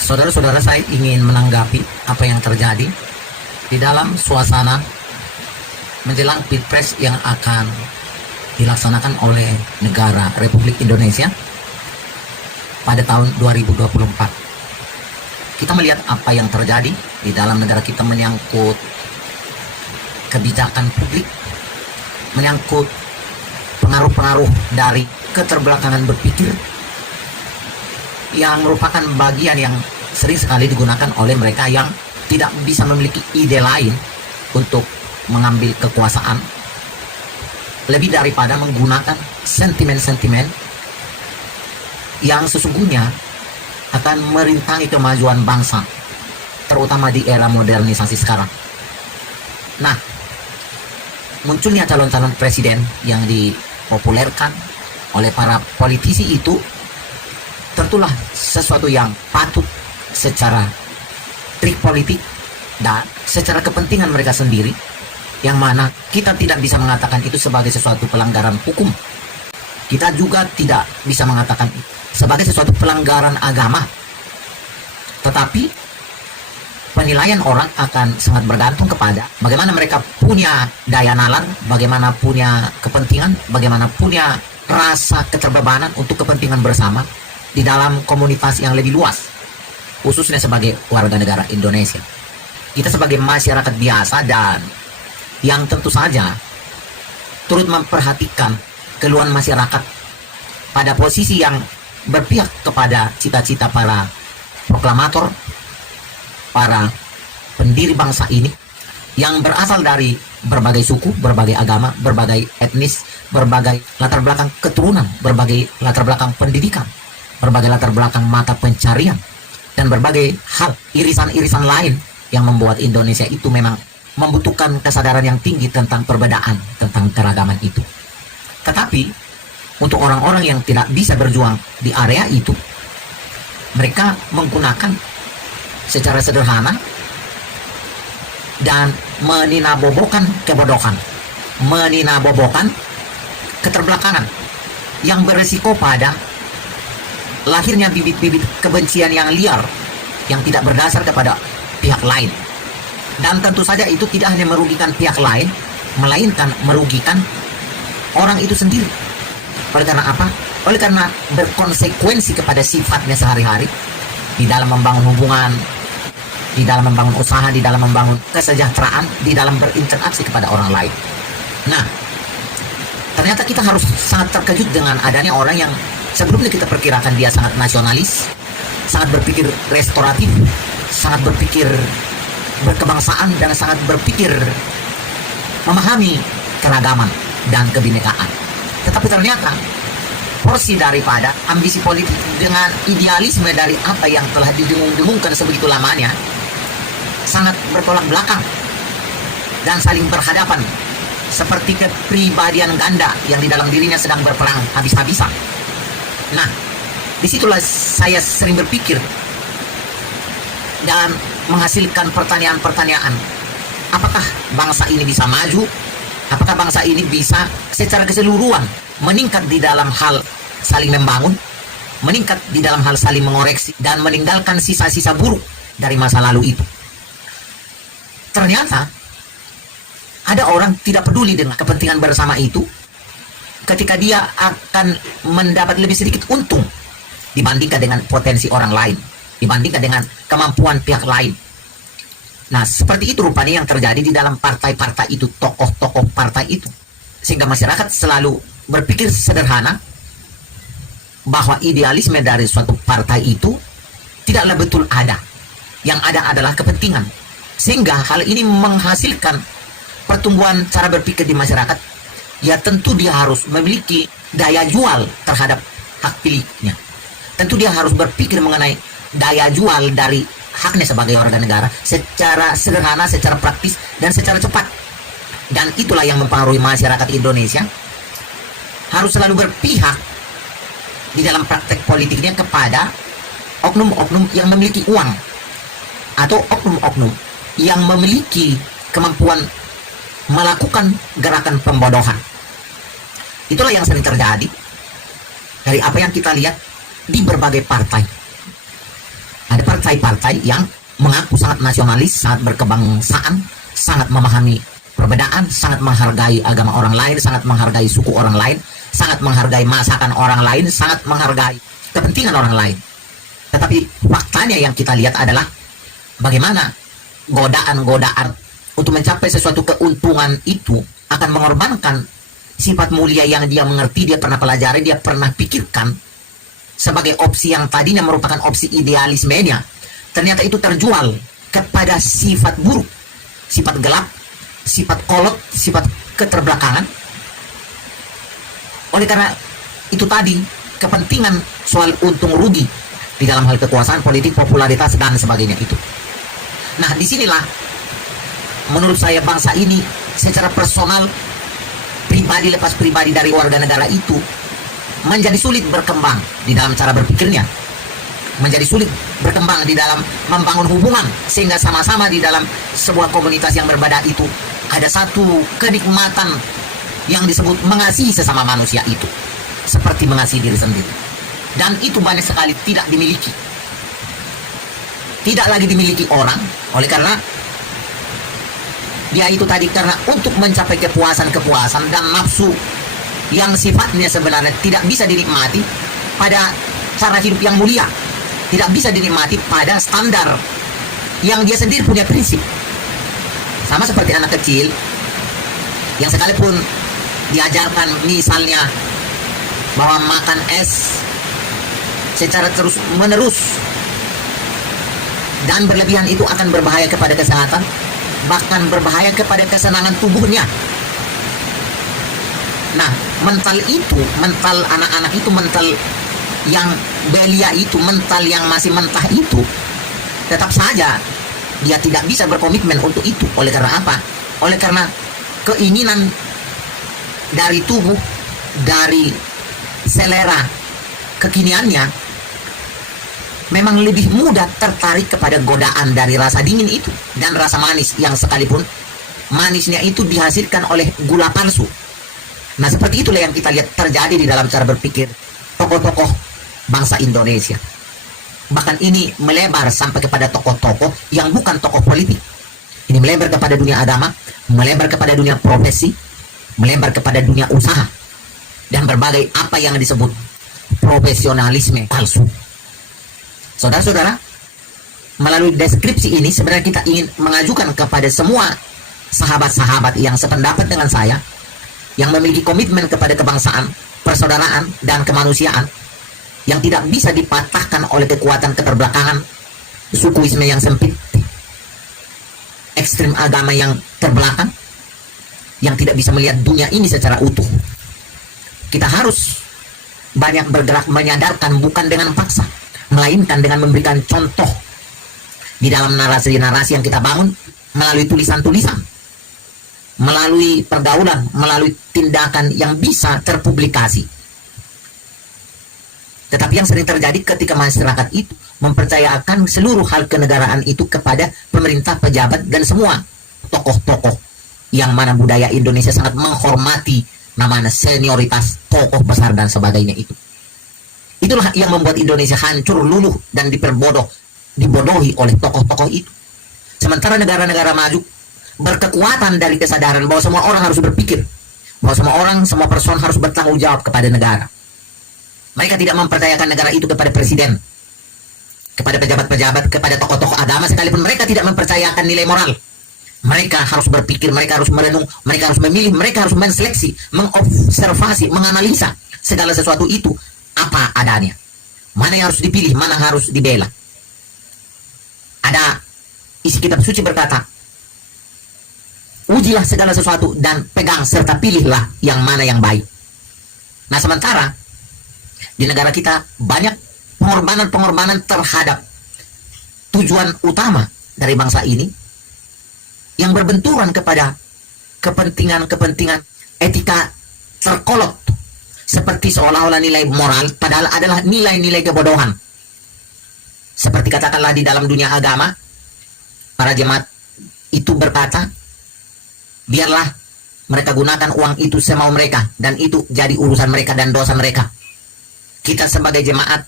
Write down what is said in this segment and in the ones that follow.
Saudara-saudara, saya ingin menanggapi apa yang terjadi di dalam suasana menjelang Pilpres yang akan dilaksanakan oleh negara Republik Indonesia pada tahun 2024. Kita melihat apa yang terjadi di dalam negara kita menyangkut kebijakan publik, menyangkut pengaruh-pengaruh dari keterbelakangan berpikir yang merupakan bagian yang sering sekali digunakan oleh mereka yang tidak bisa memiliki ide lain untuk mengambil kekuasaan, lebih daripada menggunakan sentimen-sentimen yang sesungguhnya akan merintangi kemajuan bangsa, terutama di era modernisasi sekarang. Nah, munculnya calon-calon presiden yang dipopulerkan oleh para politisi itu tentulah sesuatu yang patut secara trik politik dan secara kepentingan mereka sendiri, yang mana kita tidak bisa mengatakan itu sebagai sesuatu pelanggaran hukum. Kita juga tidak bisa mengatakan sebagai sesuatu pelanggaran agama. Tetapi penilaian orang akan sangat bergantung kepada bagaimana mereka punya daya nalar, bagaimana punya kepentingan, bagaimana punya rasa keterbebanan untuk kepentingan bersama di dalam komunitas yang lebih luas, khususnya sebagai warga negara Indonesia. Kita sebagai masyarakat biasa dan yang tentu saja turut memperhatikan keluhan masyarakat pada posisi yang berpihak kepada cita-cita para proklamator, para pendiri bangsa ini yang berasal dari berbagai suku, berbagai agama, berbagai etnis, berbagai latar belakang keturunan, berbagai latar belakang pendidikan, berbagai latar belakang mata pencarian, dan berbagai hal irisan-irisan lain yang membuat Indonesia itu memang membutuhkan kesadaran yang tinggi tentang perbedaan, tentang keragaman itu. Tetapi untuk orang-orang yang tidak bisa berjuang di area itu, mereka menggunakan secara sederhana dan meninabobokan kebodohan, meninabobokan keterbelakangan yang beresiko pada lahirnya bibit-bibit kebencian yang liar yang tidak berdasar kepada pihak lain. Dan tentu saja itu tidak hanya merugikan pihak lain, melainkan merugikan orang itu sendiri. Oleh karena apa? Oleh karena berkonsekuensi kepada sifatnya sehari-hari di dalam membangun hubungan, di dalam membangun usaha, di dalam membangun kesejahteraan, di dalam berinteraksi kepada orang lain. Nah, ternyata kita harus sangat terkejut dengan adanya orang yang sebelumnya kita perkirakan dia sangat nasionalis, sangat berpikir restoratif, sangat berpikir berkebangsaan, dan sangat berpikir memahami keragaman dan kebinekaan. Tetapi ternyata porsi daripada ambisi politik dengan idealisme dari apa yang telah didengung-dengungkan sebegitu lamanya sangat bertolak belakang dan saling berhadapan seperti kepribadian ganda yang di dalam dirinya sedang berperang habis-habisan. Nah, disitulah saya sering berpikir dan menghasilkan pertanyaan-pertanyaan. Apakah bangsa ini bisa maju? Apakah bangsa ini bisa secara keseluruhan meningkat di dalam hal saling membangun, meningkat di dalam hal saling mengoreksi, dan meninggalkan sisa-sisa buruk dari masa lalu itu? Ternyata ada orang tidak peduli dengan kepentingan bersama itu ketika dia akan mendapat lebih sedikit untung dibandingkan dengan potensi orang lain, dibandingkan dengan kemampuan pihak lain. Nah, seperti itu rupanya yang terjadi di dalam partai-partai itu, tokoh-tokoh partai itu. Sehingga masyarakat selalu berpikir sederhana bahwa idealisme dari suatu partai itu tidaklah betul ada. Yang ada adalah kepentingan. Sehingga hal ini menghasilkan pertumbuhan cara berpikir di masyarakat. Ya tentu dia harus memiliki daya jual terhadap hak pilihnya. Tentu dia harus berpikir mengenai daya jual dari haknya sebagai warga negara secara sederhana, secara praktis, dan secara cepat. Dan itulah yang mempengaruhi masyarakat Indonesia harus selalu berpihak di dalam praktek politiknya kepada oknum-oknum yang memiliki uang atau oknum-oknum yang memiliki kemampuan melakukan gerakan pembodohan. Itulah yang sering terjadi dari apa yang kita lihat di berbagai partai. Ada partai partai-partai yang mengaku sangat nasionalis, sangat berkebangsaan, sangat memahami perbedaan, sangat menghargai agama orang lain, sangat menghargai suku orang lain, sangat menghargai masakan orang lain, sangat menghargai kepentingan orang lain. Tetapi faktanya yang kita lihat adalah bagaimana godaan-godaan untuk mencapai sesuatu keuntungan itu akan mengorbankan sifat mulia yang dia mengerti, dia pernah pelajari, dia pernah pikirkan sebagai opsi yang tadinya merupakan opsi idealismenya. Ternyata itu terjual kepada sifat buruk, sifat gelap, sifat kolot, sifat keterbelakangan. Oleh karena itu tadi, kepentingan soal untung rugi di dalam hal kekuasaan, politik, popularitas, dan sebagainya itu. Nah, disinilah menurut saya bangsa ini secara personal, pribadi lepas pribadi dari warga negara itu menjadi sulit berkembang di dalam cara berpikirnya, menjadi sulit berkembang di dalam membangun hubungan, sehingga sama-sama di dalam sebuah komunitas yang berbeda itu ada satu kenikmatan yang disebut mengasihi sesama manusia itu, seperti mengasihi diri sendiri. Dan itu banyak sekali tidak dimiliki, tidak lagi dimiliki orang. Oleh karena dia itu tadi, karena untuk mencapai kepuasan-kepuasan dan nafsu yang sifatnya sebenarnya tidak bisa dinikmati pada cara hidup yang mulia, tidak bisa dinikmati pada standar yang dia sendiri punya prinsip. Sama seperti anak kecil yang sekalipun diajarkan misalnya bahwa makan es secara terus menerus dan berlebihan itu akan berbahaya kepada kesehatan, bahkan berbahaya kepada kesenangan tubuhnya. Nah, mental itu, mental anak-anak itu, mental yang belia itu, mental yang masih mentah itu, tetap saja dia tidak bisa berkomitmen untuk itu. Oleh karena apa? Oleh karena keinginan dari tubuh, dari selera kekiniannya, memang lebih mudah tertarik kepada godaan dari rasa dingin itu dan rasa manis, yang sekalipun manisnya itu dihasilkan oleh gula palsu. Nah, seperti itulah yang kita lihat terjadi di dalam cara berpikir tokoh-tokoh bangsa Indonesia. Bahkan ini melebar sampai kepada tokoh-tokoh yang bukan tokoh politik. Ini melebar kepada dunia agama, melebar kepada dunia profesi, melebar kepada dunia usaha, dan berbagai apa yang disebut profesionalisme palsu. Saudara-saudara, melalui deskripsi ini sebenarnya kita ingin mengajukan kepada semua sahabat-sahabat yang sependapat dengan saya, yang memiliki komitmen kepada kebangsaan, persaudaraan, dan kemanusiaan, yang tidak bisa dipatahkan oleh kekuatan keterbelakangan, sukuisme yang sempit, ekstrim agama yang terbelakang, yang tidak bisa melihat dunia ini secara utuh. Kita harus banyak bergerak menyadarkan, bukan dengan paksa, melainkan dengan memberikan contoh di dalam narasi-narasi yang kita bangun, melalui tulisan-tulisan, melalui pergaulan, melalui tindakan yang bisa terpublikasi. Tetapi yang sering terjadi ketika masyarakat itu mempercayakan seluruh hal kenegaraan itu kepada pemerintah, pejabat, dan semua tokoh-tokoh yang mana budaya Indonesia sangat menghormati namanya senioritas, tokoh besar, dan sebagainya itu. Itulah yang membuat Indonesia hancur, luluh, dan dibodohi oleh tokoh-tokoh itu. Sementara negara-negara maju berkekuatan dari kesadaran bahwa semua orang harus berpikir, bahwa semua orang, semua person harus bertanggung jawab kepada negara. Mereka tidak mempercayakan negara itu kepada presiden, kepada pejabat-pejabat, kepada tokoh-tokoh agama, sekalipun mereka tidak mempercayakan nilai moral. Mereka harus berpikir, mereka harus merenung, mereka harus memilih, mereka harus menseleksi, mengobservasi, menganalisa segala sesuatu itu apa adanya, mana yang harus dipilih, mana harus dibela. Ada isi kitab suci berkata, ujilah segala sesuatu dan pegang serta pilihlah yang mana yang baik. Nah, sementara di negara kita banyak pengorbanan-pengorbanan terhadap tujuan utama dari bangsa ini yang berbenturan kepada kepentingan-kepentingan etika terkolot, seperti seolah-olah nilai moral, padahal adalah nilai-nilai kebodohan. Seperti katakanlah di dalam dunia agama, para jemaat itu berkata, biarlah mereka gunakan uang itu semau mereka, dan itu jadi urusan mereka dan dosa mereka. Kita sebagai jemaat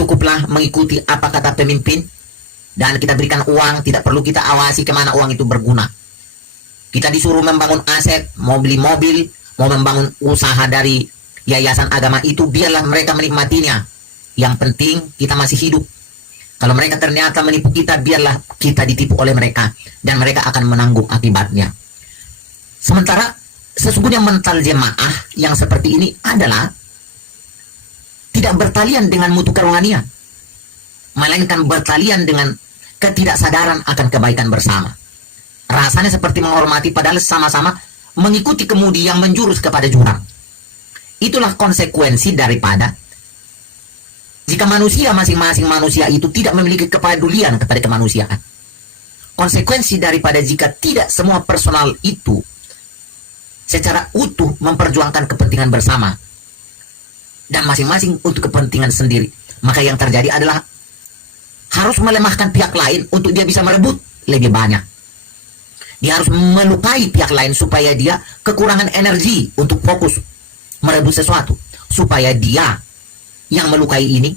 cukuplah mengikuti apa kata pemimpin, dan kita berikan uang, tidak perlu kita awasi kemana uang itu berguna. Kita disuruh membangun aset, mau beli mobil, mau membangun usaha dari yayasan agama itu, biarlah mereka menikmatinya. Yang penting kita masih hidup. Kalau mereka ternyata menipu kita, biarlah kita ditipu oleh mereka, dan mereka akan menanggung akibatnya. Sementara sesungguhnya mental jemaah yang seperti ini adalah tidak bertalian dengan mutu kerohanian, melainkan bertalian dengan ketidaksadaran akan kebaikan bersama. Rasanya seperti menghormati, padahal sama-sama mengikuti kemudi yang menjurus kepada jurang. Itulah konsekuensi daripada jika manusia, masing-masing manusia itu tidak memiliki kepedulian kepada kemanusiaan. Konsekuensi daripada jika tidak semua personal itu secara utuh memperjuangkan kepentingan bersama, dan masing-masing untuk kepentingan sendiri, maka yang terjadi adalah harus melemahkan pihak lain untuk dia bisa merebut lebih banyak. Dia harus melukai pihak lain supaya dia kekurangan energi untuk fokus merebut sesuatu, supaya dia yang melukai ini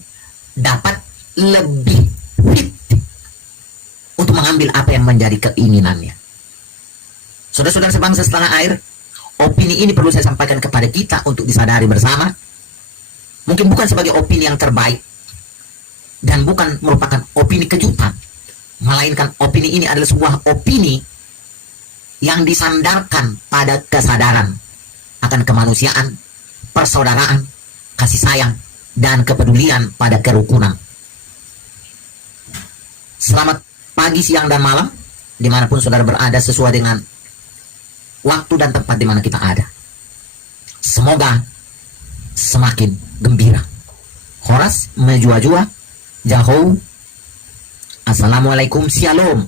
dapat lebih fit untuk mengambil apa yang menjadi keinginannya. Saudara-saudara sebangsa setanah air, opini ini perlu saya sampaikan kepada kita untuk disadari bersama. Mungkin bukan sebagai opini yang terbaik, dan bukan merupakan opini kejutan, melainkan opini ini adalah sebuah opini yang disandarkan pada kesadaran akan kemanusiaan, persaudaraan, kasih sayang, dan kepedulian pada kerukunan. Selamat pagi, siang, dan malam, dimanapun saudara berada sesuai dengan waktu dan tempat di mana kita ada. Semoga semakin gembira. Horas, Mejua-jua, Jahou. Assalamualaikum, Shalom.